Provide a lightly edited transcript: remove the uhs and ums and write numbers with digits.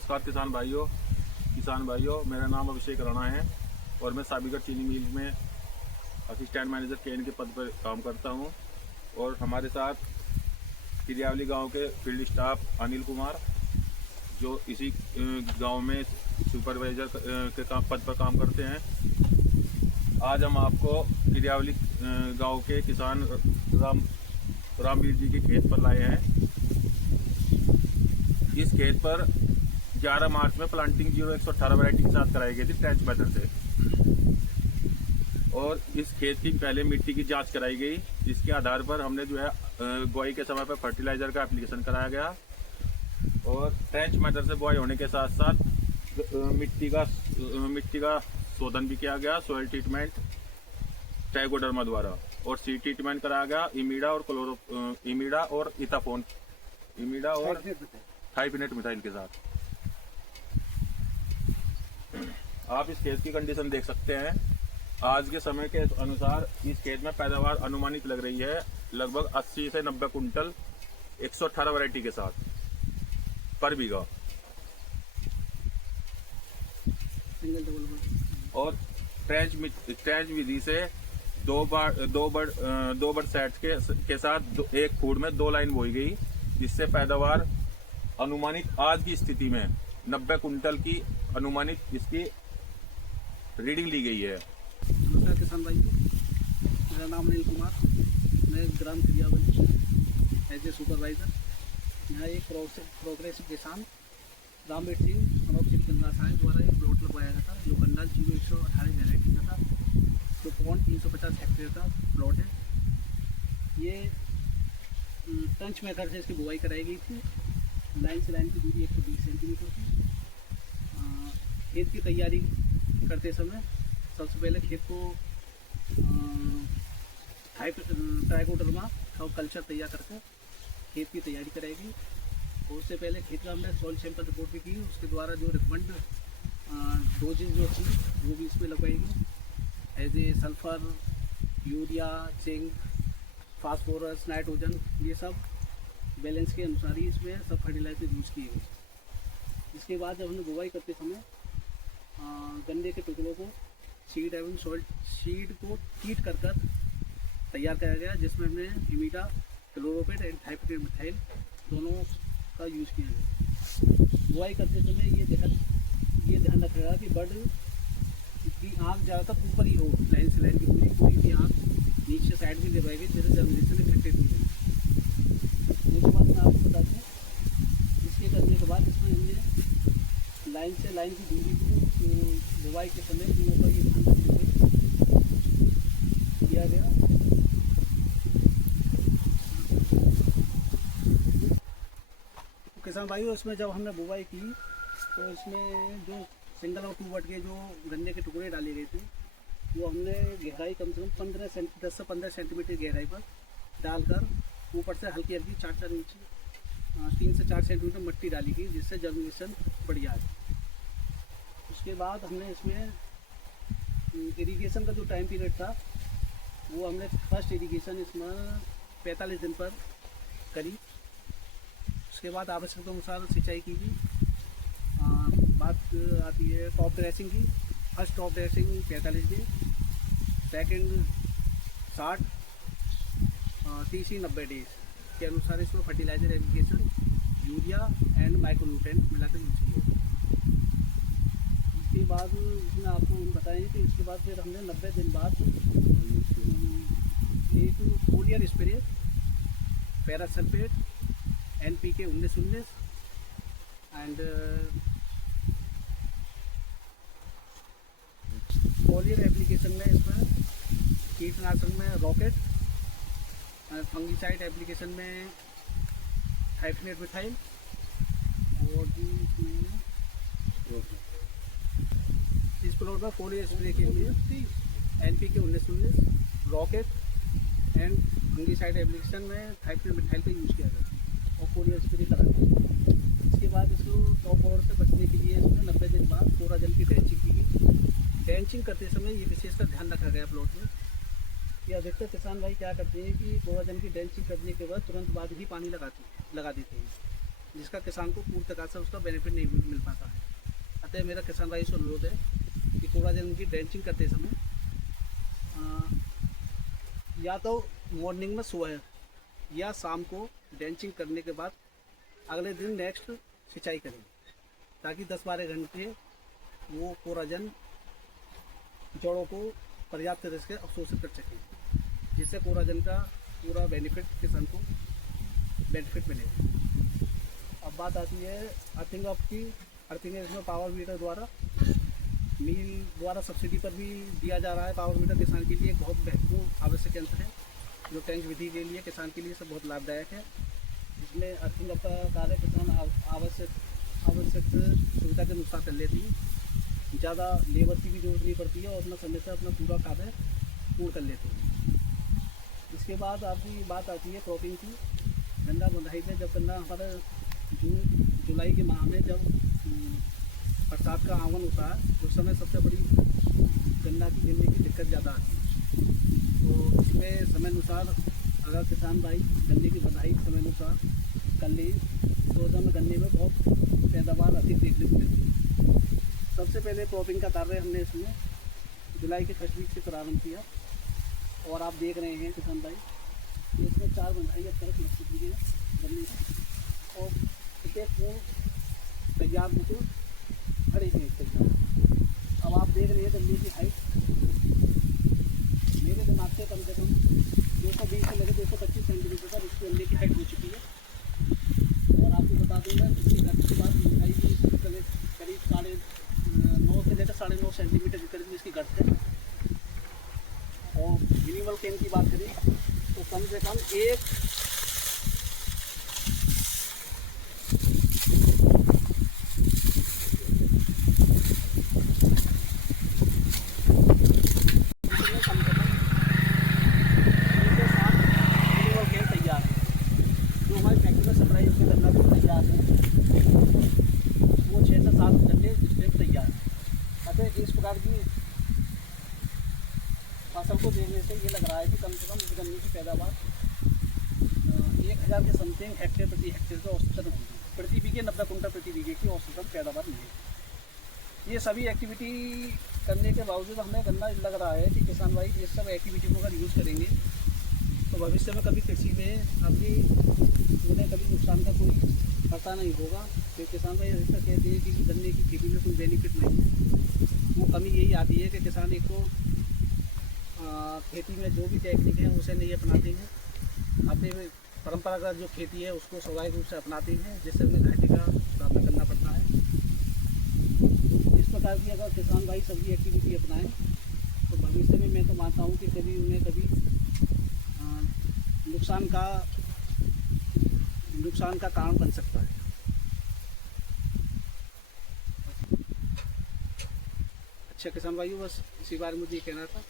नमस्कार किसान भाइयों, मेरा नाम अभिषेक राणा है और मैं साबिगढ़ चीनी मिल में असिस्टेंट मैनेजर केन के पद पर काम करता हूं। और हमारे साथ किरियावली गांव के फील्ड स्टाफ अनिल कुमार, जो इसी गांव में सुपरवाइजर के पद पर काम करते हैं। आज हम आपको किरियावली गांव के किसान रामवीर जी के खेत पर लाए हैं। इस खेत पर 11 मार्च में प्लांटिंग 0118 वैरायटी के साथ कराई गई थी ट्रेंच मेथड से, और इस खेत की पहले मिट्टी की जांच कराई गई, जिसके आधार पर हमने जो है बुआई के समय पर फर्टिलाइजर का एप्लीकेशन कराया गया। और ट्रेंच मेथड से बुआई होने के साथ साथ मिट्टी का शोधन भी किया गया, सॉइल ट्रीटमेंट ट्राइकोडर्मा द्वारा, और सीड ट्रीटमेंट कराया गया इमीडा और थाइफिनेट मिथाइल के साथ। आप इस खेत की कंडीशन देख सकते हैं। आज के समय के अनुसार इस खेत में पैदावार अनुमानित लग रही है लगभग 80 से 90 कुंटल 118 वैरायटी के साथ पर बीघा। और ट्रेंच विधि से दो बड़ सेट के साथ एक फूट में 2 लाइन बोई गई, जिससे पैदावार अनुमानित आज की स्थिति में 90 कुंटल की अनुमानित इसकी रीडिंग ली गई है। नमस्कार किसान भाइयों, मेरा नाम अनिल कुमार, मैं ग्राम किरियावली एज ए सुपरवाइजर यहाँ एक प्रोग्रेसिव किसान रामवीर सिंह अनोखिल गंगा साहेब द्वारा एक प्लॉट लगवाया गया था, जो गन्ना 0118 वैरायटी का था, जो 350 हेक्टेयर का प्लॉट है। ये ट्रेंच मेथड से इसकी बुआई कराई गई थी। लाइन से लाइन की दूरी 120 सेंटीमीटर थी। खेत की तैयारी करते समय सबसे पहले खेत को ट्राइकोडर्मा का कल्चर तैयार करके खेत की तैयारी कराएगी। और उससे पहले खेत का हमने सॉइल सैंपल रिपोर्ट भी की, उसके द्वारा जो रिकमेंड डोजेज जो थी वो भी इसमें लगवाएगी, as a sulphur, urea, zinc, phosphorus, nitrogen, ये सब बैलेंस के अनुसार ही इसमें सब फर्टिलाइजर यूज़ किए गए। इसके बाद जब हमने बुवाई करते समय गन्ने के टुकड़ों को सीड एवं सीड को ट्रीट कर तैयार कराया गया, जिसमें हमने इमीडा, क्लोरोपेट एंड थाइफिनेट मिथाइल दोनों का यूज़ किया गया। बुआई करते समय ये ध्यान रखेगा कि बर्ड की आँख ज़्यादातर ऊपर ही हो, लाइन से लाइन की दूरी, कोई भी आँख नीचे साइड भी दबाएगी, जैसे जर्मिनेशन इफेक्टेड नहीं है। उसके बाद मैं आपको बता दूँ, इसके करने के बाद इसमें हमने लाइन से लाइन की दूरी को बुवाई के समय तीनों का ये ध्यान रखते हुए किया गया। तो किसान भाइयों, इसमें जब हमने बुवाई की तो इसमें जो सिंगल और 2 बट के जो गन्ने के टुकड़े डाले गए थे, वो हमने गहराई कम से कम 10 से 15 सेंटीमीटर गहराई पर डालकर ऊपर से हल्की 4 इंच 3 से 4 सेंटीमीटर मिट्टी डाली गई, जिससे जर्मिनेशन बढ़िया है। उसके बाद हमने इसमें इरिगेशन का जो टाइम पीरियड था, वो हमने फर्स्ट इरिगेशन इसमें 45 दिन पर करी। उसके बाद आवश्यकता अनुसार सिंचाई की गई। बात आती है टॉप ड्रेसिंग की। फर्स्ट टॉप ड्रेसिंग 45 दिन, सेकेंड 60, तीसरी 90 डेज के अनुसार इसमें fertiliser application urea and micronutrient मिलाकर यूज किया। इसके बाद इसमें आपको बताएं कि इसके बाद फिर हमने 90 दिन बाद एक फोलियर स्प्रे पैरासल्फेट NPK 1919 एंड फोलियर एप्लीकेशन में इसमें कीटनाशक में रॉकेट, फंगीसाइड एप्लीकेशन में थाइफिनेट मिथाइल, और भी इसमें इस प्लॉट में फोलियर स्प्रे के लिए NPK 1919 rocket and fungicide application में थाइफिनेट मिथाइल का यूज़ किया गया और फोलियर स्प्रे करा गया। इसके बाद इसको टॉप पावर से बचने के लिए इसमें 90 दिन बाद कोरा जल की ड्रेंचिंग की गई। ड्रेंचिंग करते समय ये विशेषकर ध्यान रखा गया प्लॉट में कि अधिकतर किसान भाई क्या करते हैं कि कोरा जल की ड्रेंचिंग करने के बाद तुरंत बाद ही पानी लगा देते हैं, जिसका किसान को पूर्ण प्रकार से उसका बेनिफिट नहीं मिल पाता है। अतः मेरा किसान भाई से अनुरोध है कि कोराजन की ड्रेंचिंग करते समय या तो मॉर्निंग में सुबह या शाम को ड्रेंचिंग करने के बाद अगले दिन नेक्स्ट सिंचाई करें, ताकि 10-12 घंटे वो कोराजन जड़ों को पर्याप्त तरह से अवशोषित कर सकें, जिससे कोराजन का पूरा बेनिफिट किसान को बेनिफिट मिलेगा। अब बात आती है अर्थिंग ऑफ की। अर्थिंग है इसमें पावर मीटर द्वारा मिल द्वारा सब्सिडी पर भी दिया जा रहा है। पावर मीटर किसान के लिए एक बहुत महत्वपूर्ण आवश्यक यंत्र है, जो टैंक विधि के लिए किसान के लिए सब बहुत लाभदायक है। इसमें अर्थिंग का कार्य किसान आवश्यक सुविधा के अनुसार कर लेती है। ज़्यादा लेबर की भी जरूरत नहीं पड़ती है और अपना समय से अपना पूरा कार्य पूर्ण कर लेते हैं। इसके बाद आपकी बात आती है क्रॉपिंग की। गन्ना बंधाई में जब गन्ना हमारा जून जुलाई के माह में जब बरसात का आगमन होता है, उस समय सबसे बड़ी गन्ना की गिरने की दिक्कत ज़्यादा आती है। तो इसमें समय अनुसार अगर किसान भाई गन्ने की बंधाई समय अनुसार कर ले तो उसमें गन्ने में बहुत पैदावार अधिक देखने को मिलती है। सबसे पहले क्रॉपिंग का कार्य हमने इसमें जुलाई के फर्स्ट वीक से प्रारंभ किया और आप देख रहे हैं किसान भाई इसमें 4 बंधाई अब तक लग चुकी है गन्ने की और प्रत्येक पूर्ण तैयार होकर खड़े हैं तैयार। अब आप देख रहे हैं गन्ने की हाइट मेरे दिमाग से कम 220 से लेकर 225 सेंटीमीटर तक इसकी गन्ने की हाइट हो चुकी है। और आपको बता दूँगा इसकी घट के बाद ऊंचाई भी करीब 9.5 से लेकर 9.5 सेंटीमीटर के करीब इसकी घट है। और मिनिमल केन की बात करें तो कम से कम एक इस प्रकार की फसल को देखने से ये लग रहा है कि कम से कम इस गन्ने की पैदावार 1000 के समथिंग हेक्टेयर प्रति हेक्टेयर का औसतन होगी। प्रति बीघे 90 कुंटल प्रति बीघे की औसतन पैदावार मिलेगी। ये सभी एक्टिविटी करने के बावजूद हमें गन्ना लग रहा है कि किसान भाई इस सब एक्टिविटी को अगर यूज़ करेंगे तो भविष्य में कभी कृषि में अपनी उन्हें कभी नुकसान का कोई पता नहीं होगा। तो किसान भाई ऐसा कहते हैं कि गन्ने की खेती में कोई बेनिफिट नहीं है। वो कमी यही आती है कि किसान एक तो खेती में जो भी टेक्निक है उसे नहीं अपनाते हैं, अपने परंपरागत जो खेती है उसको स्वाभाविक रूप से अपनाते हैं, जिससे उन्हें घाटे का सामना करना पड़ता है। इस प्रकार की अगर किसान भाई सभी एक्टिविटी अपनाएं तो भविष्य में मैं तो मानता हूँ कि कभी उन्हें कभी नुकसान का कारण बन सकता है। अच्छा किसान भाइयों, बस इसी बारे में मुझे ये कहना था।